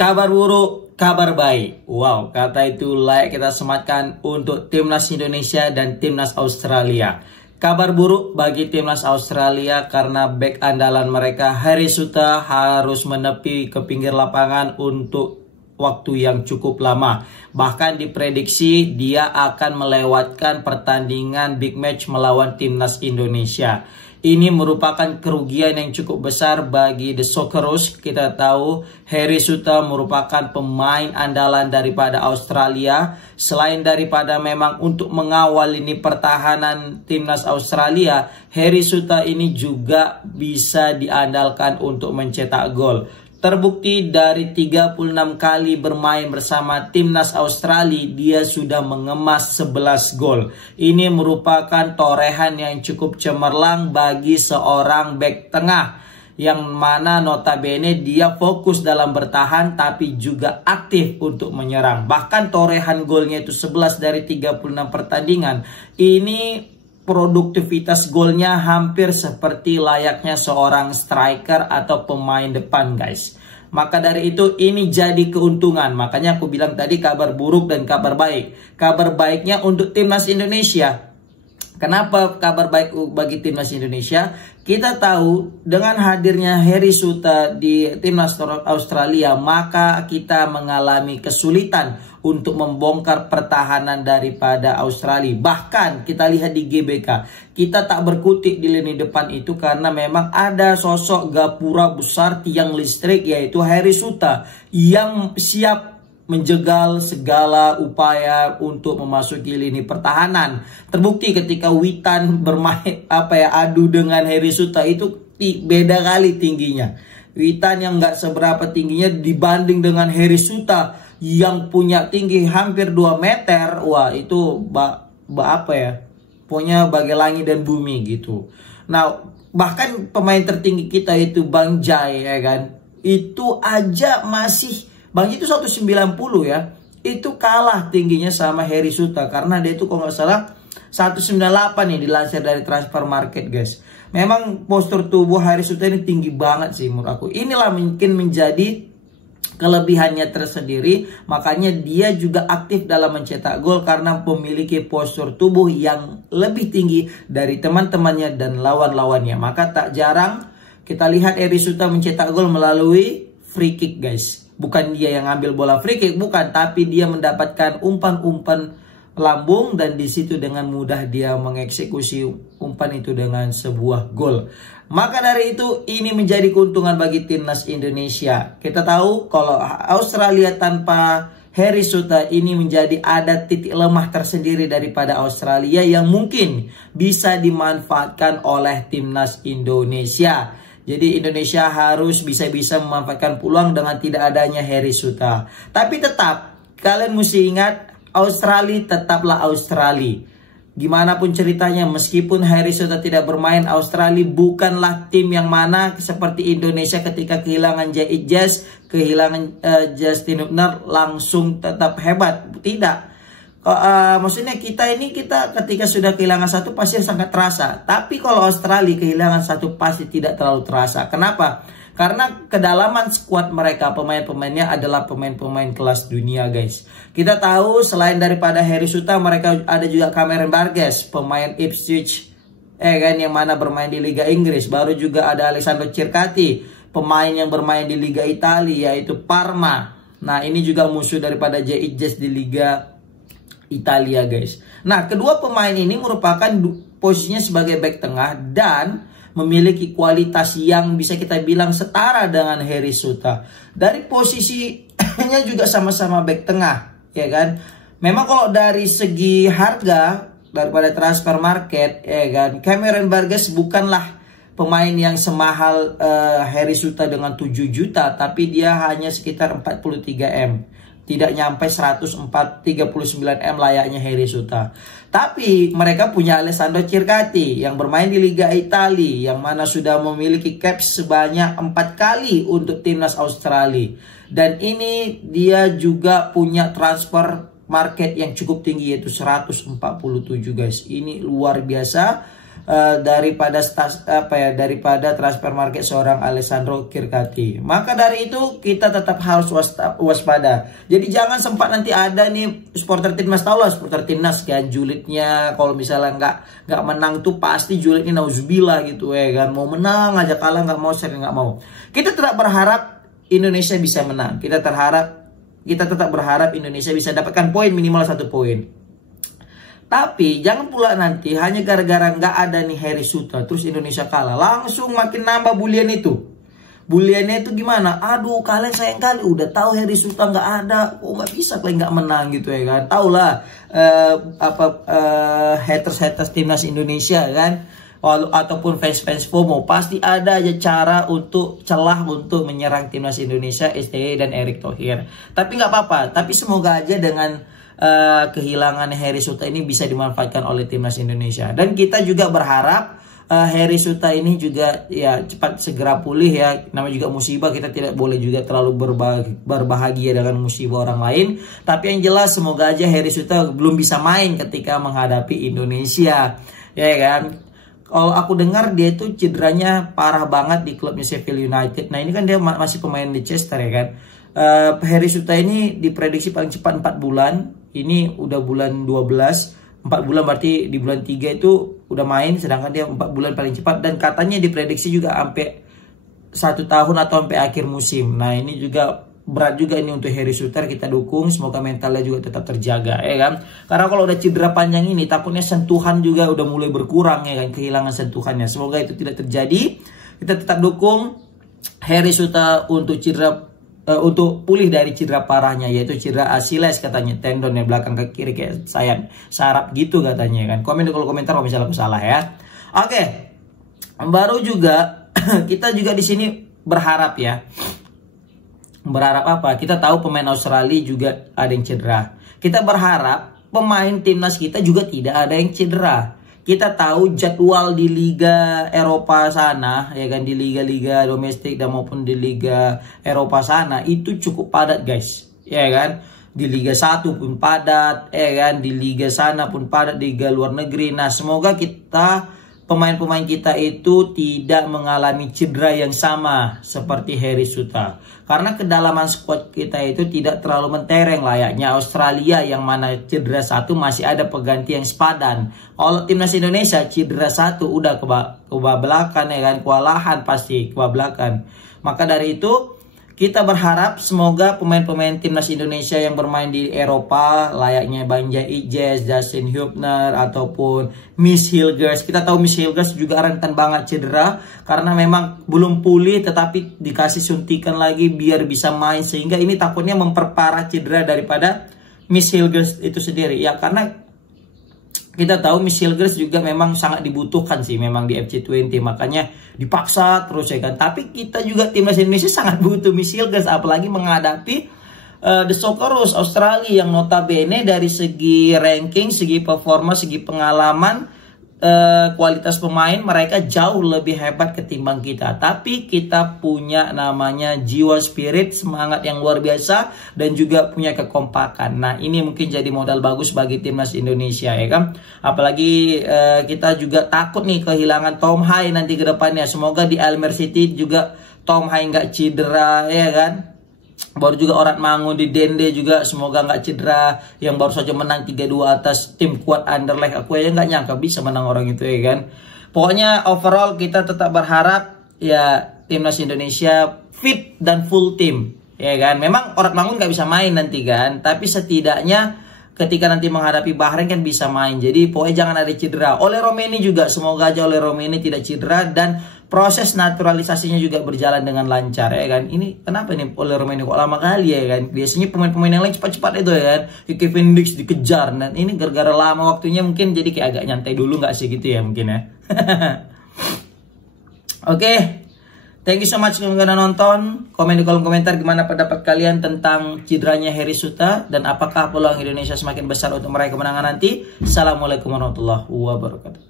Kabar buruk, kabar baik. Wow, kata itu layak kita sematkan untuk Timnas Indonesia dan Timnas Australia. Kabar buruk bagi Timnas Australia karena bek andalan mereka Harry Souttar harus menepi ke pinggir lapangan untuk waktu yang cukup lama. Bahkan diprediksi dia akan melewatkan pertandingan big match melawan Timnas Indonesia. Ini merupakan kerugian yang cukup besar bagi The Socceroos. Kita tahu Harry Souttar merupakan pemain andalan daripada Australia. Selain daripada memang untuk mengawal ini pertahanan Timnas Australia, Harry Souttar ini juga bisa diandalkan untuk mencetak gol. Terbukti dari 36 kali bermain bersama Timnas Australia, dia sudah mengemas 11 gol. Ini merupakan torehan yang cukup cemerlang bagi seorang bek tengah, yang mana notabene dia fokus dalam bertahan tapi juga aktif untuk menyerang. Bahkan torehan golnya itu 11 dari 36 pertandingan. Ini produktivitas golnya hampir seperti layaknya seorang striker atau pemain depan, guys. Maka dari itu ini jadi keuntungan. Makanya aku bilang tadi kabar buruk dan kabar baik. Kabar baiknya untuk Timnas Indonesia. Kenapa kabar baik bagi Timnas Indonesia? Kita tahu dengan hadirnya Harry Souttar di Timnas Australia, maka kita mengalami kesulitan untuk membongkar pertahanan daripada Australia. Bahkan kita lihat di GBK, kita tak berkutik di lini depan itu karena memang ada sosok gapura besar tiang listrik, yaitu Harry Souttar, yang siap menjegal segala upaya untuk memasuki lini pertahanan. Terbukti ketika Witan bermain adu dengan Harry Souttar, itu beda kali tingginya. Witan yang nggak seberapa tingginya dibanding dengan Harry Souttar yang punya tinggi hampir 2 meter. Wah, itu pokoknya bagai langit dan bumi gitu. Nah, bahkan pemain tertinggi kita itu Bang Jai, ya kan, itu aja masih Bang itu 190 ya. Itu kalah tingginya sama Harry Souttar karena dia itu kalau nggak salah 198 nih dilansir dari Transfer Market, guys. Memang postur tubuh Harry Souttar ini tinggi banget sih menurut aku. Inilah mungkin menjadi kelebihannya tersendiri. Makanya dia juga aktif dalam mencetak gol karena memiliki postur tubuh yang lebih tinggi dari teman-temannya dan lawan-lawannya. Maka tak jarang kita lihat Harry Souttar mencetak gol melalui free kick, guys. Bukan dia yang ambil bola free kick, bukan, tapi dia mendapatkan umpan-umpan lambung dan di situ dengan mudah dia mengeksekusi umpan itu dengan sebuah gol. Maka dari itu ini menjadi keuntungan bagi Timnas Indonesia. Kita tahu kalau Australia tanpa Harry Souttar ini menjadi ada titik lemah tersendiri daripada Australia yang mungkin bisa dimanfaatkan oleh Timnas Indonesia. Jadi Indonesia harus bisa-bisa memanfaatkan peluang dengan tidak adanya Harry Souttar. Tapi tetap, kalian mesti ingat, Australia tetaplah Australia. Gimana pun ceritanya, meskipun Harry Souttar tidak bermain, Australia bukanlah tim yang mana seperti Indonesia ketika kehilangan Jai Jazz, kehilangan Justin Hubner langsung tetap hebat. Tidak. Maksudnya kita ketika sudah kehilangan satu pasti sangat terasa. Tapi kalau Australia kehilangan satu pasti tidak terlalu terasa. Kenapa? Karena kedalaman skuad mereka, pemain-pemainnya adalah pemain-pemain kelas dunia, guys. Kita tahu selain daripada Harry Souttar, mereka ada juga Cameron Burgess, pemain Ipswich, kan, yang mana bermain di Liga Inggris. Baru juga ada Alessandro Cercati, pemain yang bermain di Liga Italia, yaitu Parma. Nah, ini juga musuh daripada Jai Jazz di Liga Italia, guys. Nah, kedua pemain ini merupakan posisinya sebagai bek tengah dan memiliki kualitas yang bisa kita bilang setara dengan Harry Souttar. Dari posisinya juga sama-sama bek tengah, ya kan. Memang kalau dari segi harga daripada Transfer Market, ya kan, Cameron Burgess bukanlah pemain yang semahal Harry Souttar dengan 7 juta, tapi dia hanya sekitar 43 M. Tidak nyampe 139 M layaknya Harry Souttar. Tapi mereka punya Alessandro Cercati yang bermain di Liga Italia, yang mana sudah memiliki caps sebanyak 4 kali untuk Timnas Australia. Dan ini dia juga punya transfer market yang cukup tinggi, yaitu 147, guys. Ini luar biasa. daripada transfer market seorang Alessandro Kirkati. Maka dari itu kita tetap harus waspada. Jadi jangan sempat nanti ada nih supporter timnas, tahu lah supporter timnas kan julidnya kalau misalnya nggak menang tuh pasti julidnya nauzubillah gitu ya kan, mau menang aja kalah nggak mau, sering nggak mau. Kita tetap berharap Indonesia bisa menang. Kita tetap berharap Indonesia bisa dapatkan poin, minimal 1 poin. Tapi jangan pula nanti hanya gara-gara nggak ada nih Heri Suta terus Indonesia kalah, langsung makin nambah bulian itu. Buliannya itu gimana? Aduh kalian sayang kali udah tahu Heri Suta nggak ada, kok nggak bisa kalian nggak menang gitu ya kan? Tahu lah haters timnas Indonesia kan, ataupun fans FOMO pasti ada aja cara untuk celah untuk menyerang timnas Indonesia, STY dan Erick Thohir. Tapi nggak apa-apa. Tapi semoga aja dengan kehilangan Heri Suta ini bisa dimanfaatkan oleh timnas Indonesia, dan kita juga berharap Heri Suta ini juga ya cepat segera pulih ya. Namanya juga musibah, kita tidak boleh juga terlalu berbahagia dengan musibah orang lain. Tapi yang jelas semoga aja Heri Suta belum bisa main ketika menghadapi Indonesia, ya kan. Kalau aku dengar dia itu cederanya parah banget di klubnya Sheffield United. Nah ini kan dia masih pemain Leicester ya kan. Heri Suta ini diprediksi paling cepat 4 bulan. Ini udah bulan 12, 4 bulan berarti di bulan 3 itu udah main, sedangkan dia 4 bulan paling cepat, dan katanya diprediksi juga sampai 1 tahun atau sampai akhir musim. Nah ini juga berat juga ini untuk Heri Suta, kita dukung, semoga mentalnya juga tetap terjaga ya kan. Karena kalau udah cedera panjang ini takutnya sentuhan juga udah mulai berkurang ya kan, kehilangan sentuhannya. Semoga itu tidak terjadi. Kita tetap dukung Heri Suta untuk pulih dari cedera parahnya, yaitu cedera Achilles katanya, tendon yang belakang ke kiri kayak saraf gitu katanya kan. Komen di kolom komentar kalau misalnya aku salah ya. Oke. Baru juga kita juga di sini berharap ya. Berharap apa? Kita tahu pemain Australia juga ada yang cedera. Kita berharap pemain timnas kita juga tidak ada yang cedera. Kita tahu jadwal di Liga Eropa sana ya kan, di liga-liga domestik dan maupun di Liga Eropa sana itu cukup padat guys, ya kan. Di Liga 1 pun padat, ya kan, di Liga sana pun padat, di Liga luar negeri. Nah, semoga pemain-pemain kita itu tidak mengalami cedera yang sama seperti Heri Suta. Karena kedalaman squad kita itu tidak terlalu mentereng layaknya Australia yang mana cedera 1 masih ada pengganti yang sepadan. Kalau timnas Indonesia cedera 1 udah kebablakan ya kan, kewalahan pasti kebablakan. Maka dari itu kita berharap semoga pemain-pemain timnas Indonesia yang bermain di Eropa layaknya Banja Ijes, Justin Hubner ataupun Miss Hilgers. Kita tahu Miss Hilgers juga rentan banget cedera karena memang belum pulih, tetapi dikasih suntikan lagi biar bisa main, sehingga ini takutnya memperparah cedera daripada Miss Hilgers itu sendiri. Ya karena kita tahu Miss Hilgers juga memang sangat dibutuhkan sih memang di FC20, makanya dipaksa terus ya kan. Tapi kita juga timnas Indonesia sangat butuh Miss Hilgers, apalagi menghadapi The Socceroos Australia yang notabene dari segi ranking, segi performa, segi pengalaman, kualitas pemain mereka jauh lebih hebat ketimbang kita. Tapi kita punya namanya jiwa spirit, semangat yang luar biasa, dan juga punya kekompakan. Nah ini mungkin jadi modal bagus bagi timnas Indonesia ya kan. Apalagi kita juga takut nih kehilangan Tom Hai nanti ke depannya. Semoga di Almer City juga Tom Hai nggak cedera ya kan. Baru juga Orat Mangun di Dende juga semoga nggak cedera, yang baru saja menang 3-2 atas tim kuat Anderlecht. Aku aja nggak nyangka bisa menang orang itu ya kan. Pokoknya overall kita tetap berharap ya timnas Indonesia fit dan full tim ya kan. Memang Orat Mangun nggak bisa main nanti kan, tapi setidaknya ketika nanti menghadapi Bahrain kan bisa main. Jadi pokoknya jangan ada cedera. Oleh Romeni juga semoga aja Oleh Romeni tidak cedera dan proses naturalisasinya juga berjalan dengan lancar ya kan. Ini kenapa nih Oleh Romeni kok lama kali ya kan. Biasanya pemain-pemain yang lain cepat-cepat itu ya kan. Kevin Dix dikejar, dan ini gara-gara lama waktunya mungkin jadi kayak agak nyantai dulu nggak sih gitu ya mungkin ya. Oke. Thank you so much yang udah nonton. Komen di kolom komentar gimana pendapat kalian tentang cederanya Heri Suta, dan apakah peluang Indonesia semakin besar untuk meraih kemenangan nanti. Assalamualaikum warahmatullahi wabarakatuh.